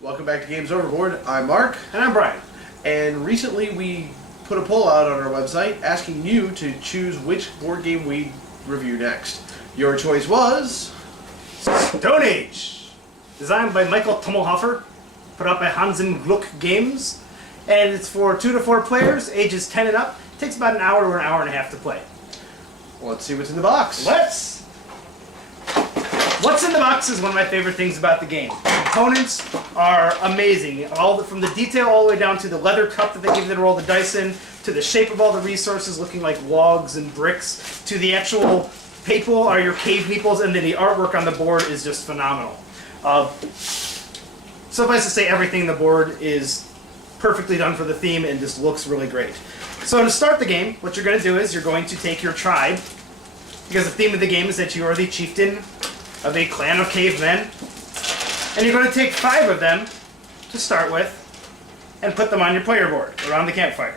Welcome back to Games Overboard. I'm Mark. And I'm Brian. And recently we put a poll out on our website asking you to choose which board game we review next. Your choice was... Stone Age! Designed by Michael Tommelhofer, put out by Hansen Gluck Games, and it's for 2 to 4 players, ages 10 and up. It takes about an hour or an hour and a half to play. Well, let's see what's in the box. What's in the box is one of my favorite things about the game. The components are amazing. From the detail all the way down to the leather cup that they give you to roll the dice in, to the shape of all the resources looking like logs and bricks, to the actual paper or your cave meeples, and then the artwork on the board is just phenomenal. Suffice to say, everything on the board is perfectly done for the theme and just looks really great. So to start the game, what you're going to do is you're going to take your tribe, because the theme of the game is that you are the chieftain of a clan of cavemen, and you're going to take 5 of them to start with and put them on your player board around the campfire.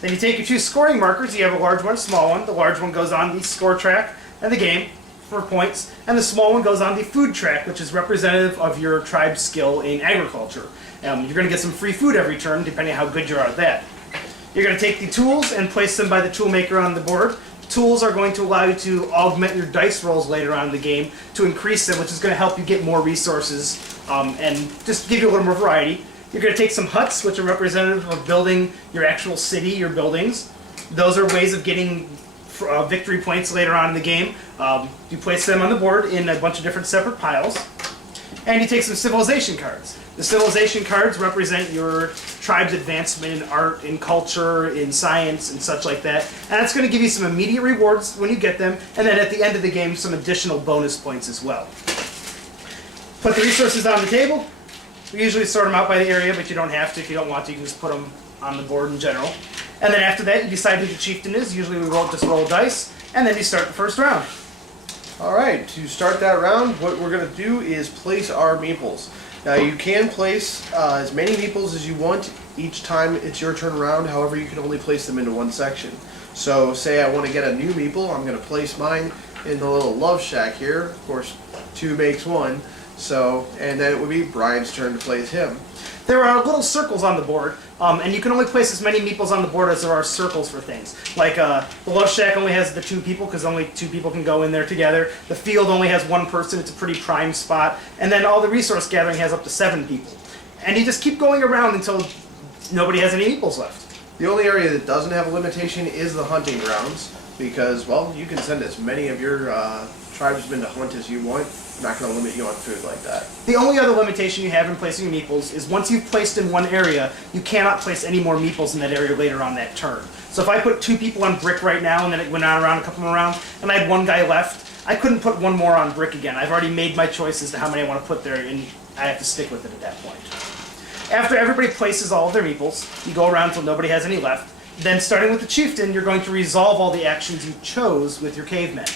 Then you take your 2 scoring markers. You have a large one, a small one. The large one goes on the score track and the game for points, and the small one goes on the food track, which is representative of your tribe's skill in agriculture. You're going to get some free food every turn depending on how good you are at that. You're going to take the tools and place them by the tool maker on the board. Tools are going to allow you to augment your dice rolls later on in the game to increase them, which is going to help you get more resources and just give you a little more variety. You're going to take some huts, which are representative of building your actual city, your buildings. Those are ways of getting victory points later on in the game. You place them on the board in a bunch of different separate piles. And you take some civilization cards. The civilization cards represent your tribe's advancement in art, in culture, in science, and such like that. And that's going to give you some immediate rewards when you get them, and then at the end of the game, some additional bonus points as well. Put the resources on the table. We usually sort them out by the area, but you don't have to. If you don't want to, you can just put them on the board in general. And then after that, you decide who the chieftain is. Usually we just roll dice, and then you start the first round. Alright, to start that round, what we're going to do is place our meeples. Now you can place as many meeples as you want each time it's your turn around, however you can only place them into one section. So say I want to get a new meeple, I'm going to place mine in the little love shack here. Of course, 2 makes 1, and then it would be Brian's turn to place him. There are little circles on the board, and you can only place as many meeples on the board as there are circles for things. Like the Love Shack only has the 2 people, because only 2 people can go in there together. The field only has 1 person, it's a pretty prime spot. And then all the resource gathering has up to 7 people. And you just keep going around until nobody has any meeples left. The only area that doesn't have a limitation is the hunting grounds, because, well, you can send as many of your tribesmen to hunt as you want. I'm not going to limit you on food like that. The only other limitation you have in placing your meeples is once you've placed in one area, you cannot place any more meeples in that area later on that turn. So if I put 2 people on brick right now, and then it went on around a couple more rounds, and I had 1 guy left, I couldn't put 1 more on brick again. I've already made my choice as to how many I want to put there, and I have to stick with it at that point. After everybody places all of their meeples, you go around until nobody has any left. Then starting with the chieftain, you're going to resolve all the actions you chose with your cavemen.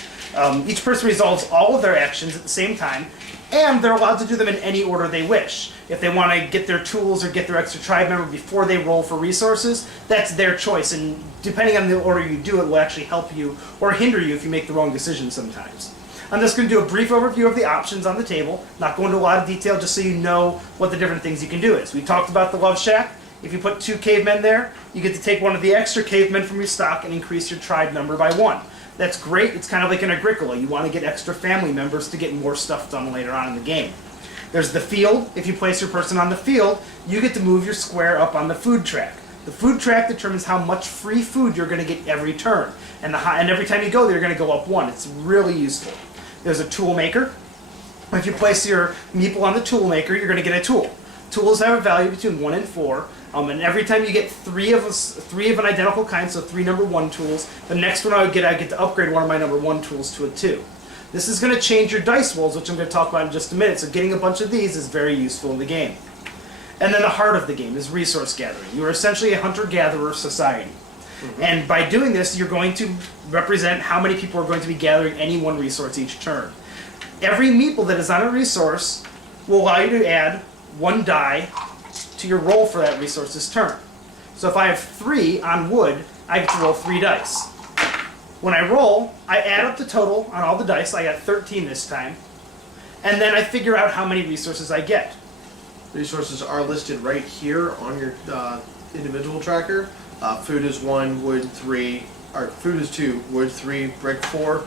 Each person resolves all of their actions at the same time, and they're allowed to do them in any order they wish. If they want to get their tools or get their extra tribe member before they roll for resources, that's their choice, and depending on the order you do it will actually help you or hinder you if you make the wrong decision sometimes. I'm just going to do a brief overview of the options on the table, not go into a lot of detail, just so you know what the different things you can do is. We talked about the Love Shack. If you put 2 cavemen there, you get to take 1 of the extra cavemen from your stock and increase your tribe number by 1. That's great. It's kind of like an Agricola. You want to get extra family members to get more stuff done later on in the game. There's the field. If you place your person on the field, you get to move your square up on the food track. The food track determines how much free food you're going to get every turn. And every time you go there, you're going to go up 1. It's really useful. There's a tool maker. If you place your meeple on the tool maker, you're going to get a tool. Tools have a value between 1 and 4. And every time you get 3 of an identical kind, so 3 number 1 tools, the next one I get to upgrade one of my number 1 tools to a 2. This is going to change your dice rolls, which I'm going to talk about in just a minute, so getting a bunch of these is very useful in the game. And then the heart of the game is resource gathering. You are essentially a hunter-gatherer society. Mm-hmm. And by doing this, you're going to represent how many people are going to be gathering any one resource each turn. Every meeple that is on a resource will allow you to add 1 die to your roll for that resource this turn. So if I have 3 on wood, I get to roll 3 dice. When I roll, I add up the total on all the dice. I got 13 this time. And then I figure out how many resources I get. Resources are listed right here on your individual tracker. Food is 1, wood 3, or food is 2, wood 3, brick 4,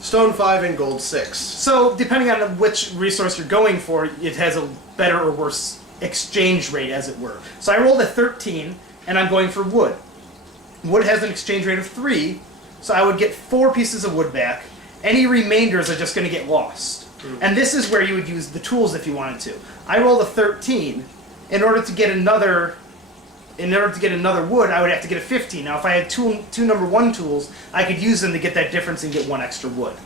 stone 5, and gold 6. So depending on which resource you're going for, it has a better or worse exchange rate, as it were. So I rolled a 13, and I'm going for wood. Wood has an exchange rate of 3, so I would get 4 pieces of wood back. Any remainders are just going to get lost. And this is where you would use the tools if you wanted to. I rolled a 13. In order to get another wood, I would have to get a 15. Now, if I had two number 1 tools, I could use them to get that difference and get 1 extra wood.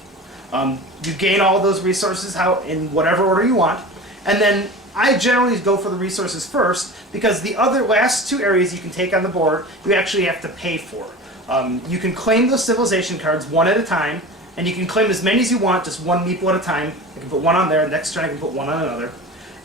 You gain all those resources in whatever order you want, and then I generally go for the resources first because the other last 2 areas you can take on the board, you actually have to pay for. You can claim those civilization cards one at a time, and you can claim as many as you want, just 1 meeple at a time. I can put 1 on there, the next turn I can put 1 on another,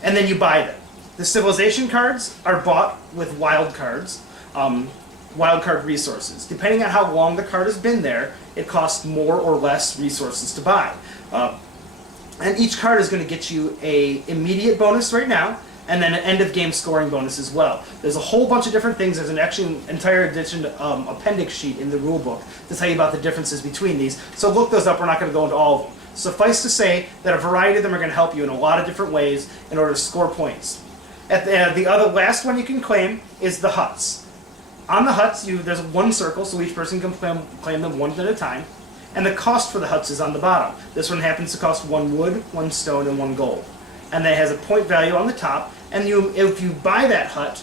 and then you buy them. The civilization cards are bought with wild cards, wild card resources. Depending on how long the card has been there, it costs more or less resources to buy. And each card is going to get you an immediate bonus right now, and then an end of game scoring bonus as well. There's a whole bunch of different things. There's an entire edition appendix sheet in the rule book to tell you about the differences between these. So look those up. We're not going to go into all of them. Suffice to say that a variety of them are going to help you in a lot of different ways in order to score points. The other last one you can claim is the huts. On the huts, there's 1 circle, so each person can claim them 1 at a time. And the cost for the huts is on the bottom. This one happens to cost 1 wood, 1 stone, and 1 gold. And then it has a point value on the top. And if you buy that hut,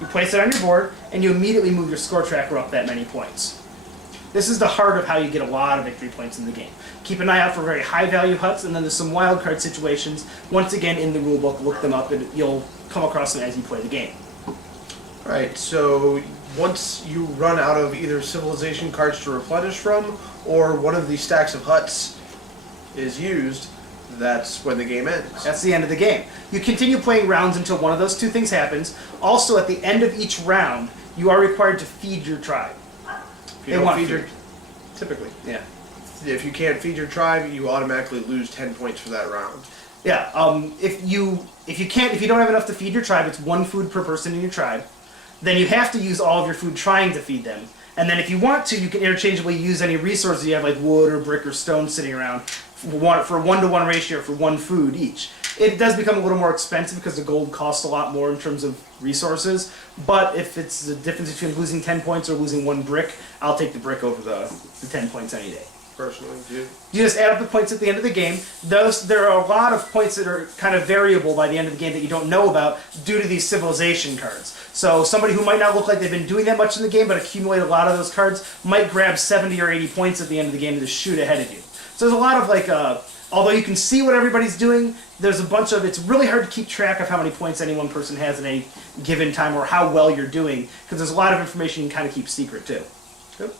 you place it on your board, and you immediately move your score tracker up that many points. This is the heart of how you get a lot of victory points in the game. Keep an eye out for very high value huts, and then there's some wild card situations. Once again, in the rule book, look them up, and you'll come across them as you play the game. Alright, so once you run out of either civilization cards to replenish from, or one of these stacks of huts is used, that's when the game ends. That's the end of the game. You continue playing rounds until one of those 2 things happens. Also, at the end of each round, you are required to feed your tribe. If you don't feed typically. Yeah. If you can't feed your tribe, you automatically lose 10 points for that round. Yeah. If you don't have enough to feed your tribe, it's 1 food per person in your tribe. Then you have to use all of your food trying to feed them. And then if you want to, you can interchangeably use any resources you have, like wood or brick or stone sitting around, for a 1-to-1 ratio for 1 food each. It does become a little more expensive because the gold costs a lot more in terms of resources. But if it's the difference between losing 10 points or losing 1 brick, I'll take the brick over the 10 points any day. Personally, yeah. You just add up the points at the end of the game. There are a lot of points that are kind of variable by the end of the game that you don't know about due to these civilization cards. So somebody who might not look like they've been doing that much in the game but accumulate a lot of those cards might grab 70 or 80 points at the end of the game to shoot ahead of you. So there's a lot of although you can see what everybody's doing, there's a bunch of, it's really hard to keep track of how many points any one person has at any given time or how well you're doing, because there's a lot of information you can kind of keep secret too. Yep.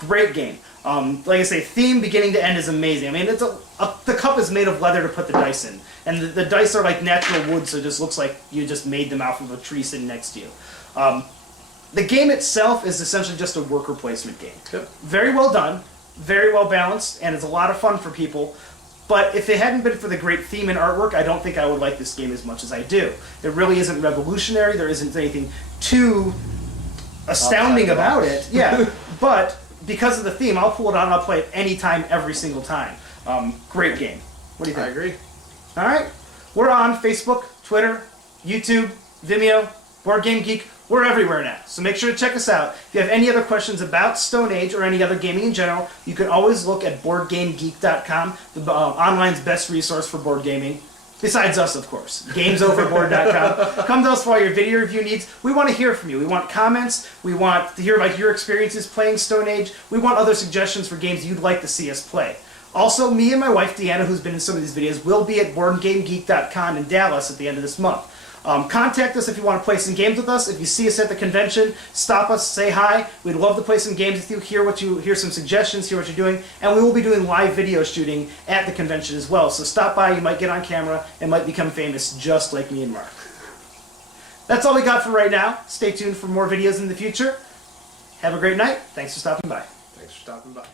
Great game. Like I say, theme beginning to end is amazing. I mean, the cup is made of leather to put the dice in, and the dice are like natural wood, so it just looks like you just made them out of a tree sitting next to you. The game itself is essentially just a worker placement game. Yep. Very well done, very well balanced, and it's a lot of fun for people. But if it hadn't been for the great theme and artwork, I don't think I would like this game as much as I do. It really isn't revolutionary. There isn't anything too astounding about it. Yeah, but because of the theme, I'll pull it out and I'll play it anytime, every single time. Great game. What do you think? I agree. All right. We're on Facebook, Twitter, YouTube, Vimeo, Board Game Geek. We're everywhere now, so make sure to check us out. If you have any other questions about Stone Age or any other gaming in general, you can always look at BoardGameGeek.com, the online's best resource for board gaming. Besides us, of course. GamesOverboard.com. Come to us for all your video review needs. We want to hear from you. We want comments. We want to hear about your experiences playing Stone Age. We want other suggestions for games you'd like to see us play. Also, me and my wife, Deanna, who's been in some of these videos, will be at BoardGameGeek.com in Dallas at the end of this month. Contact us if you want to play some games with us. If you see us at the convention, stop us, say hi. We'd love to play some games with you, hear some suggestions, hear what you're doing, and we will be doing live video shooting at the convention as well. So stop by, you might get on camera, and might become famous just like me and Mark. That's all we got for right now. Stay tuned for more videos in the future. Have a great night. Thanks for stopping by. Thanks for stopping by.